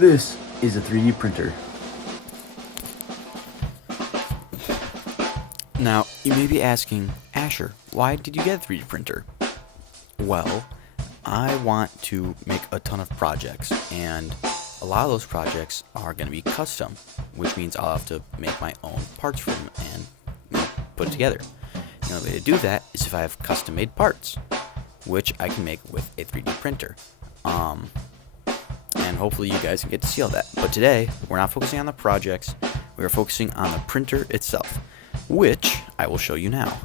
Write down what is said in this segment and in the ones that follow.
This is a 3D printer. Now, you may be asking, Asher, why did you get a 3D printer? Well, I want to make a ton of projects, and a lot of those projects are going to be custom, which means I'll have to make my own parts for them and put it together. The only way to do that is if I have custom-made parts, which I can make with a 3D printer. And hopefully you guys can get to see all that. But today, we're not focusing on the projects, we are focusing on the printer itself, which I will show you now.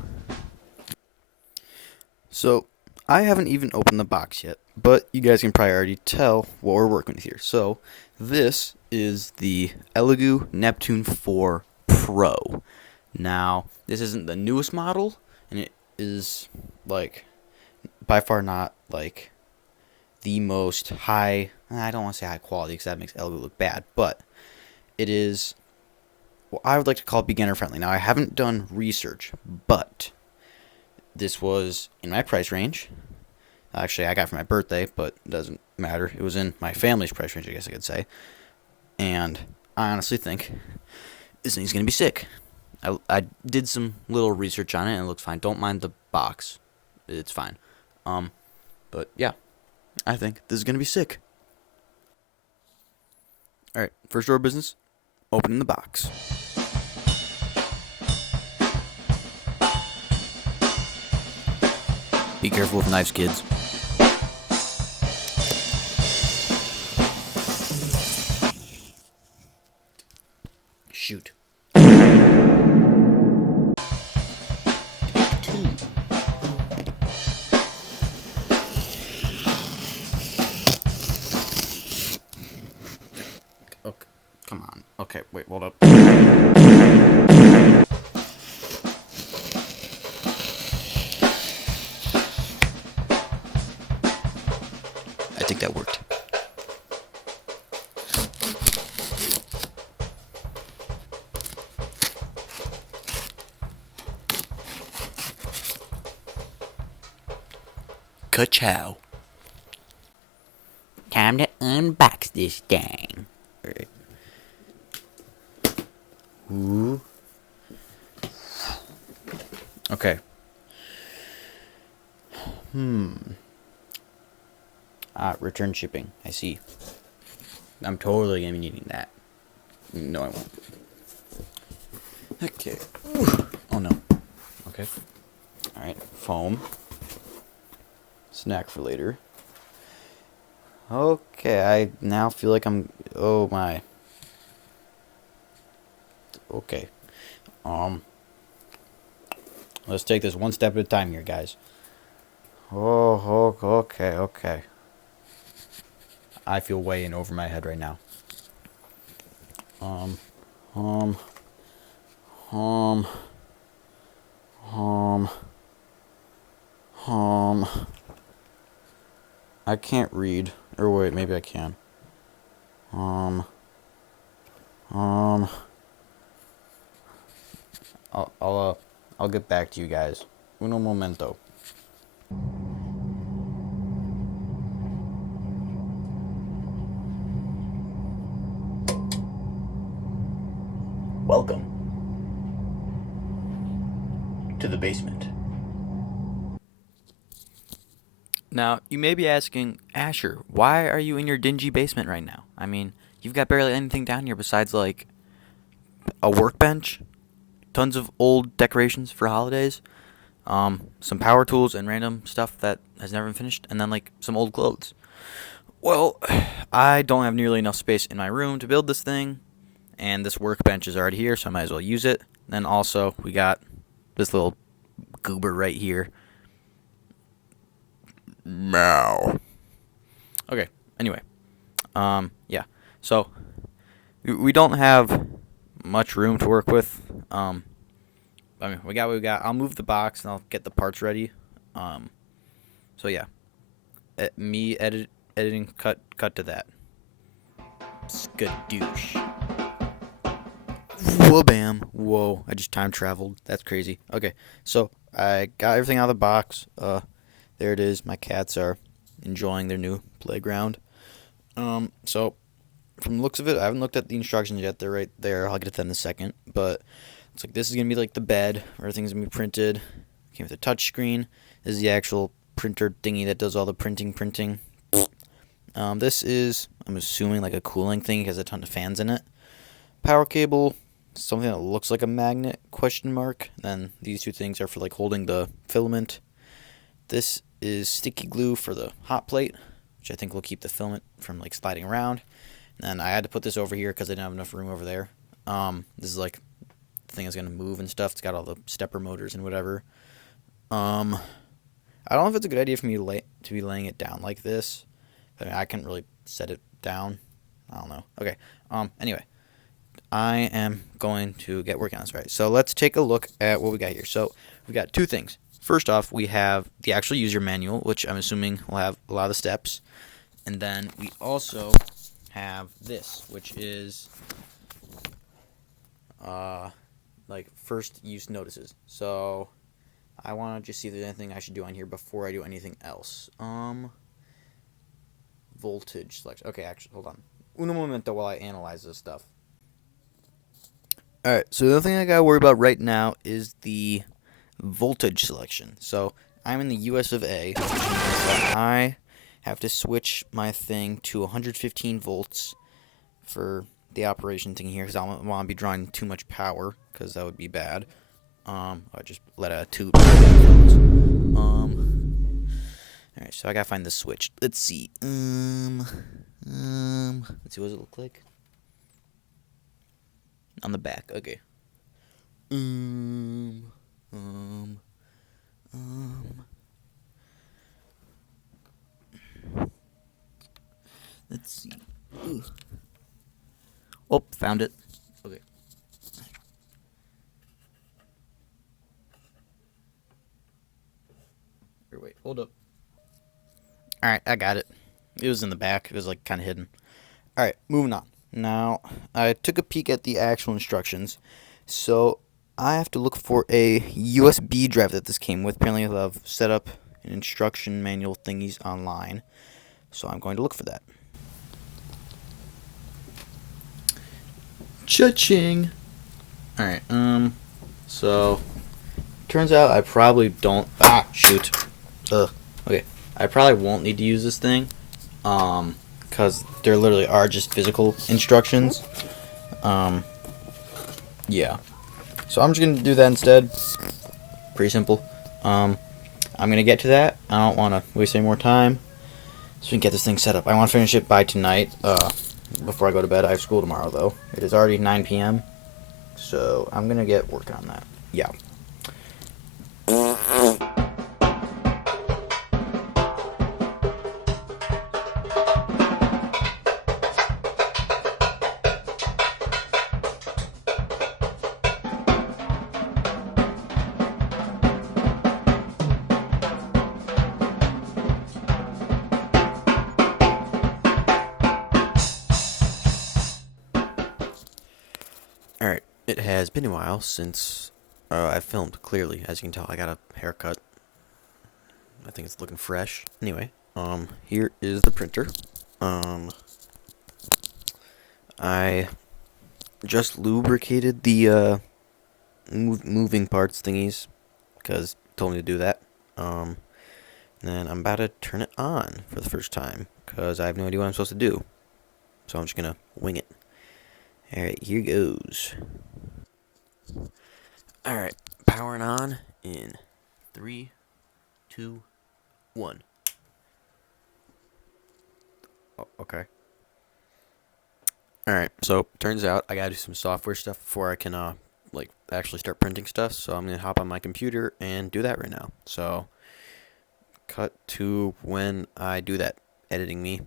So, I haven't even opened the box yet, but you guys can probably already tell what we're working with here. So, this is the Elegoo Neptune 4 Pro. Now, this isn't the newest model, and it is, by far not, the most high, I don't want to say high quality, because that makes Elegoo look bad, but it is, well, I would like to call it beginner friendly. Now, I haven't done research, but this was in my price range. Actually, I got it for my birthday, but it doesn't matter. It was in my family's price range, I guess I could say. And I honestly think this thing's going to be sick. I did some little research on it, and it looks fine. Don't mind the box. It's fine. But yeah, I think this is going to be sick. Alright, first order of business, opening the box. Be careful with knives, kids. Shoot. Okay, come on. Okay, wait, hold up. I think that worked. Ka-chow. Time to unbox this thing. Alright. Ooh. Okay. Return shipping. I see. I'm totally gonna be needing that. No, I won't. Okay. Oh no. Okay. Alright. Foam. Snack for later. Okay, I now feel like I'm... Oh my. Okay. Let's take this one step at a time here, guys. Oh, okay. I feel way in over my head right now. I can't read. Or wait, maybe I can. I'll get back to you guys. Uno momento. Welcome to the basement. Now, you may be asking, Asher, why are you in your dingy basement right now? I mean, you've got barely anything down here besides, a workbench, tons of old decorations for holidays, some power tools and random stuff that has never been finished, and then, some old clothes. Well, I don't have nearly enough space in my room to build this thing, and this workbench is already here, so I might as well use it. Then also, we got this little goober right here. Meow. Okay, anyway. Yeah. So, we don't have much room to work with. We got what we got. I'll move the box and I'll get the parts ready. So yeah. Editing, cut to that. Skadoosh. Whoa, bam. Whoa, I just time traveled. That's crazy. Okay, so I got everything out of the box. There it is. My cats are enjoying their new playground. So from the looks of it, I haven't looked at the instructions yet. They're right there. I'll get to them in a second. But it's like this is gonna be like the bed where everything's gonna be printed. Came with a touch screen. This is the actual printer thingy that does all the printing. This is, I'm assuming, like a cooling thing. It has a ton of fans in it. Power cable, something that looks like a magnet, question mark. Then these two things are for like holding the filament. This is sticky glue for the hot plate, which I think will keep the filament from like sliding around. And I had to put this over here because I didn't have enough room over there. This is like the thing that's gonna move and stuff. It's got all the stepper motors and whatever. I don't know if it's a good idea for me to be laying it down like this. I mean, I can't really set it down. I don't know. Okay. Anyway, I am going to get working on this, right? So let's take a look at what we got here. So we got two things. First off, we have the actual user manual, which I'm assuming will have a lot of the steps. And then we also have this, which is like first use notices. So I want to just see if there's anything I should do on here before I do anything else. Voltage selection. Okay, actually, hold on. Uno momento while I analyze this stuff. Alright, so the other thing I gotta worry about right now is the voltage selection. So I'm in the US of A, so I have to switch my thing to 115 volts for the operation thing here because I don't want to be drawing too much power because that would be bad. I just let a toot. Alright, so I gotta find the switch. Let's see. Let's see, what does it look like? On the back, okay. Let's see. Ooh. Oh, found it. Okay. Or wait, hold up. Alright, I got it. It was in the back. It was like kind of hidden. Alright, moving on. Now, I took a peek at the actual instructions. So, I have to look for a USB drive that this came with. Apparently, they'll have set up an instruction manual thingies online. So, I'm going to look for that. Cha-ching! Alright, so, turns out I probably don't, shoot. Okay, I probably won't need to use this thing, because there literally are just physical instructions, yeah, so I'm just gonna do that instead, pretty simple. I'm gonna get to that. I don't want to waste any more time, so we can get this thing set up. I want to finish it by tonight, before I go to bed. I have school tomorrow, though. It is already 9 p.m., so I'm gonna get working on that. Yeah. Alright, it has been a while since I've filmed, clearly. As you can tell, I got a haircut. I think it's looking fresh. Anyway, here is the printer. I just lubricated the, moving parts thingies, because it told me to do that. Then I'm about to turn it on for the first time, because I have no idea what I'm supposed to do. So I'm just gonna wing it. Alright, here goes. Alright, powering on in 3, 2, 1. Oh, okay. Alright, so turns out I gotta do some software stuff before I can like actually start printing stuff. So I'm gonna hop on my computer and do that right now. So cut to when I do that. Editing me.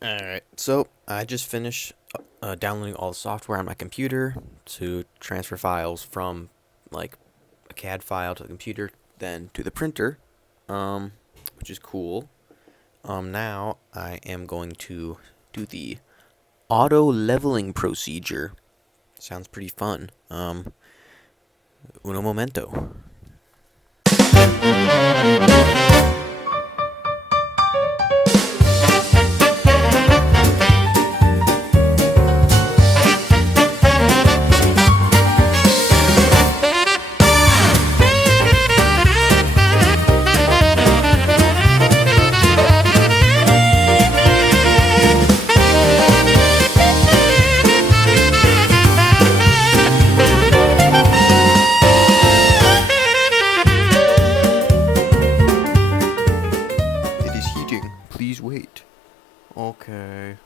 Alright, so I just finished downloading all the software on my computer to transfer files from like a CAD file to the computer, then to the printer, which is cool. Now I am going to do the auto leveling procedure. Sounds pretty fun. Uno momento. Please wait. Okay.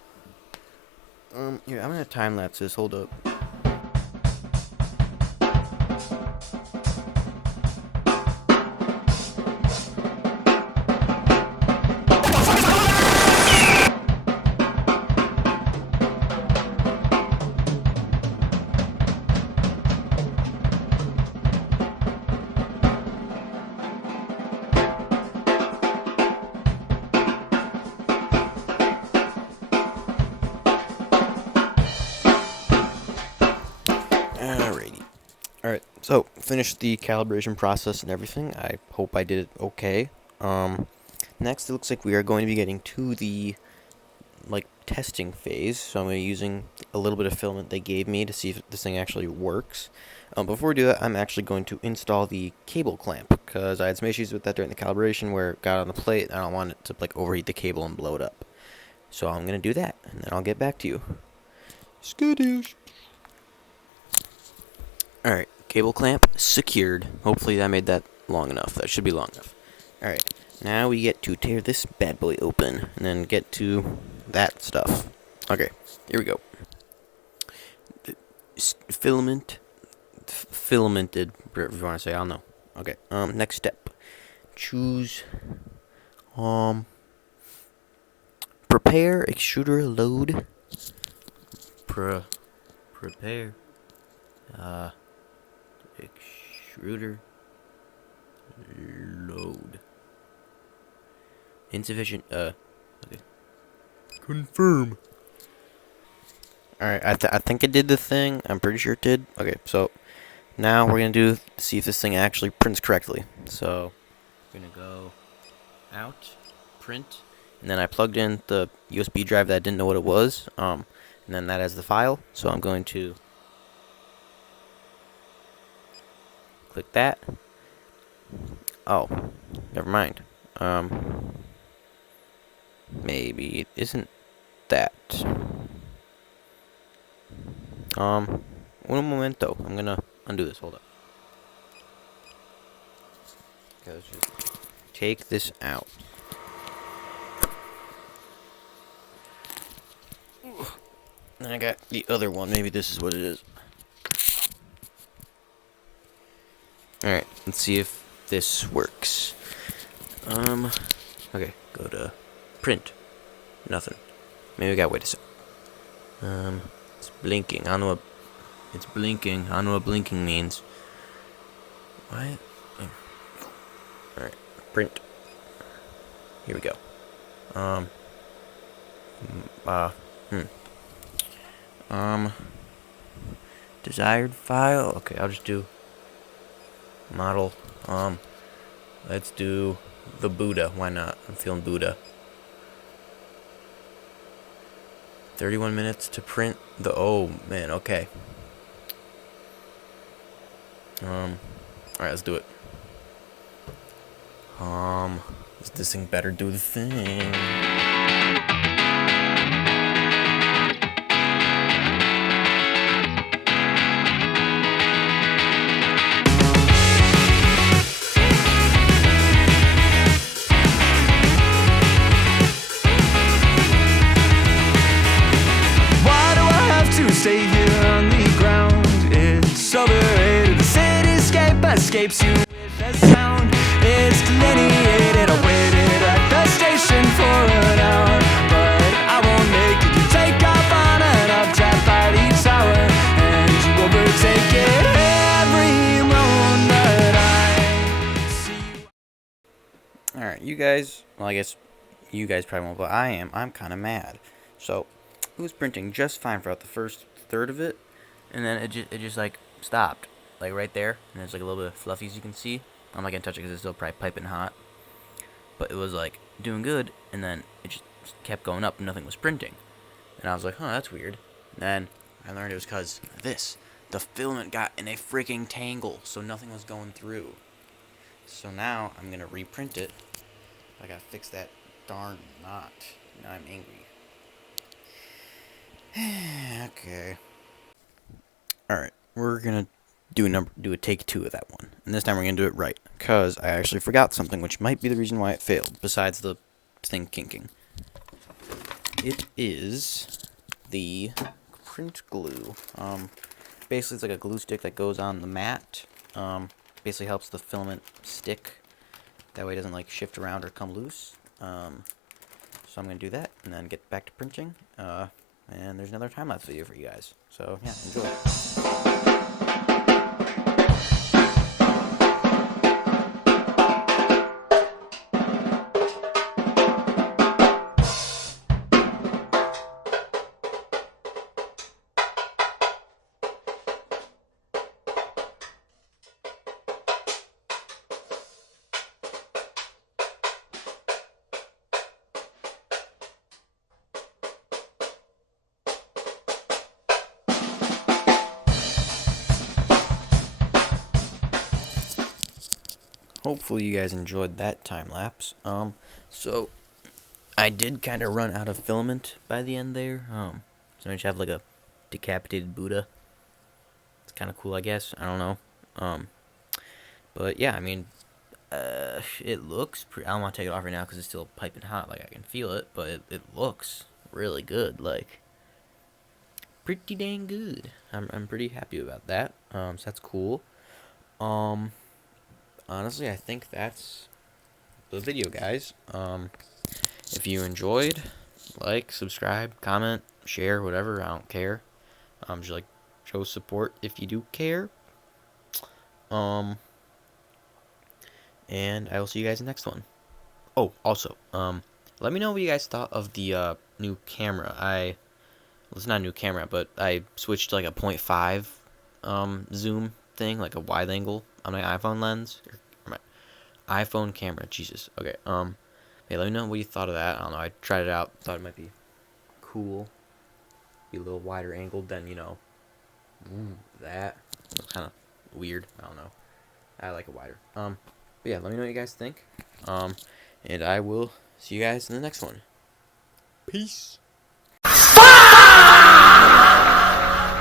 Here, I'm gonna time lapse this. Hold up. Alrighty. Alright, so finished the calibration process and everything. I hope I did it okay. Next it looks like we are going to be getting to the testing phase. So I'm going to be using a little bit of filament they gave me to see if this thing actually works. Before we do that, I'm actually going to install the cable clamp, because I had some issues with that during the calibration where it got on the plate and I don't want it to overheat the cable and blow it up. So I'm going to do that, and then I'll get back to you. Skadoosh. Alright, cable clamp secured. Hopefully I made that long enough. That should be long enough. Alright, now we get to tear this bad boy open, and then get to that stuff. Okay, here we go. Filamented, whatever you want to say, I don't know. Okay, next step. Choose, prepare extruder load. Prepare, extruder load. Insufficient, okay. Confirm. Alright, I think it did the thing. I'm pretty sure it did. Okay, so now we're gonna see if this thing actually prints correctly. So we're gonna go out, print, and then I plugged in the USB drive that I didn't know what it was. And then that has the file. So I'm going to click that. Oh, never mind. Maybe it isn't that. Un momento. I'm gonna undo this. Hold up. Okay, let's just take this out. And I got the other one. Maybe this is what it is. Alright, let's see if this works. Okay, go to print. Nothing. Maybe we gotta wait a sec. It's blinking. I don't know what it's blinking. I don't know what blinking means. What? Oh. Alright, print. Here we go. Desired file. Okay, I'll just do model. Let's do the Buddha. Why not? I'm feeling Buddha. 31 minutes to print the. Oh man. Okay. All right. Let's do it. This thing better do the thing. Stay here on the ground. It's overrated. The cityscape escapes you with a sound. It's delineated. I waited at the station for an hour, but I won't make it. You take off on an updraft by the tower, and you overtake it every moment that I you guys, well, I guess you guys probably won't, but I'm kind of mad. So, it was printing just fine throughout the first third of it, and then it just like stopped, like right there, and there's like a little bit of fluffies you can see. I'm not gonna touch it because it's still probably piping hot, but it was like doing good, and then it just kept going up, and nothing was printing, and I was like, huh, that's weird. And then I learned it was because the filament got in a freaking tangle, so nothing was going through. So now I'm gonna reprint it. I gotta fix that darn knot. Now I'm angry. Okay. Alright, we're gonna do a take 2 of that one. And this time we're gonna do it right. Because I actually forgot something, which might be the reason why it failed, besides the thing kinking. It is the print glue. Basically it's like a glue stick that goes on the mat. Basically helps the filament stick. That way it doesn't like shift around or come loose. So I'm gonna do that and then get back to printing. And there's another time-lapse video for you guys. So yeah, enjoy. Hopefully you guys enjoyed that time lapse. So I did kind of run out of filament by the end there. So I just have like a decapitated Buddha. It's kind of cool, I guess. I don't know. But yeah, I mean, it looks pretty. I don't want to take it off right now because it's still piping hot. Like I can feel it, but it looks really good. Like pretty dang good. I'm pretty happy about that. So that's cool. Honestly, I think that's the video, guys. If you enjoyed, like, subscribe, comment, share, whatever. I don't care. Just like show support if you do care. And I will see you guys in the next one. Oh, also, let me know what you guys thought of the new camera. Well, it's not a new camera, but I switched to like a 0.5 zoom thing, like a wide angle on my iPhone lens. Or my iPhone camera, Jesus. Okay, hey, let me know what you thought of that. I don't know, I tried it out, thought it might be cool. Be a little wider angled than, that. It's kind of weird, I don't know. I like it wider. But yeah, let me know what you guys think. And I will see you guys in the next one. Peace.